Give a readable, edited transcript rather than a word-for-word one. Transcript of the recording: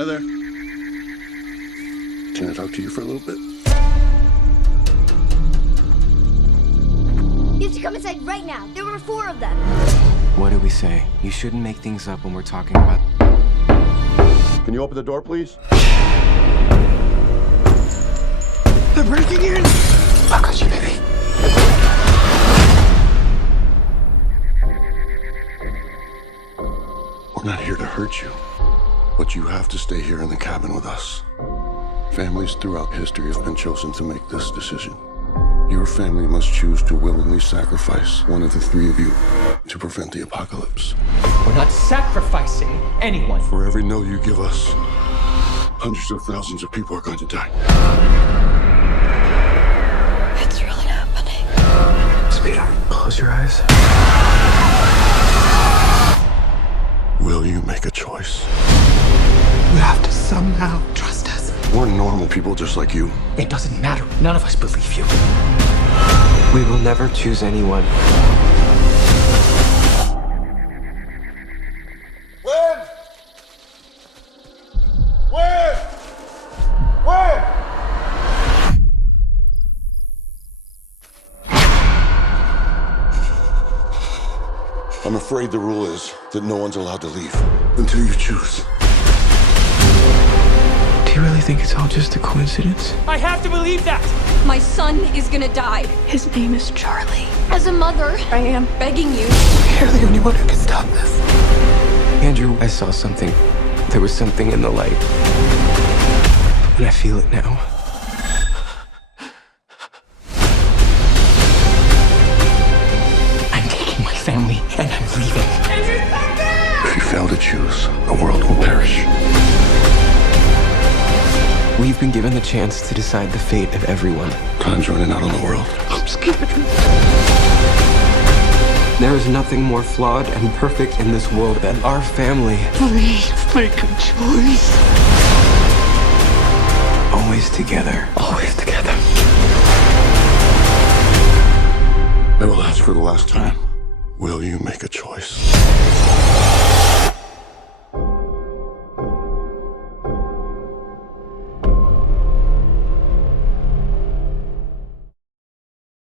Hi there. Can I talk to you for a little bit? You have to come inside right now. There were 4 of them. What did we say? You shouldn't make things up when we're talking about... Can you open the door, please? They're breaking in! I got you, baby. We're not here to hurt you, but you have to stay here in the cabin with us. Families throughout history have been chosen to make this decision. Your family must choose to willingly sacrifice one of the 3 of you to prevent the apocalypse. We're not sacrificing anyone. For every no you give us, hundreds of thousands of people are going to die. It's really happening. Sweetheart, close your eyes. Will you make a choice? You have to somehow trust us. We're normal people just like you. It doesn't matter. None of us believe you. We will never choose anyone. I'm afraid the rule is that no one's allowed to leave until you choose. Do you really think it's all just a coincidence? I have to believe that. My son is gonna die. His name is Charlie. As a mother, I am begging you. You're the only one who can stop this. Andrew, I saw something. There was something in the light. And I feel it now. I'm taking my family and I'm leaving. If you fail to choose, the world will perish. We've been given the chance to decide the fate of everyone. Time's running out on the world. I'm scared. There is nothing more flawed and perfect in this world than our family. Please make a choice. Always together. Always together. I will ask for the last time. Will you make a choice?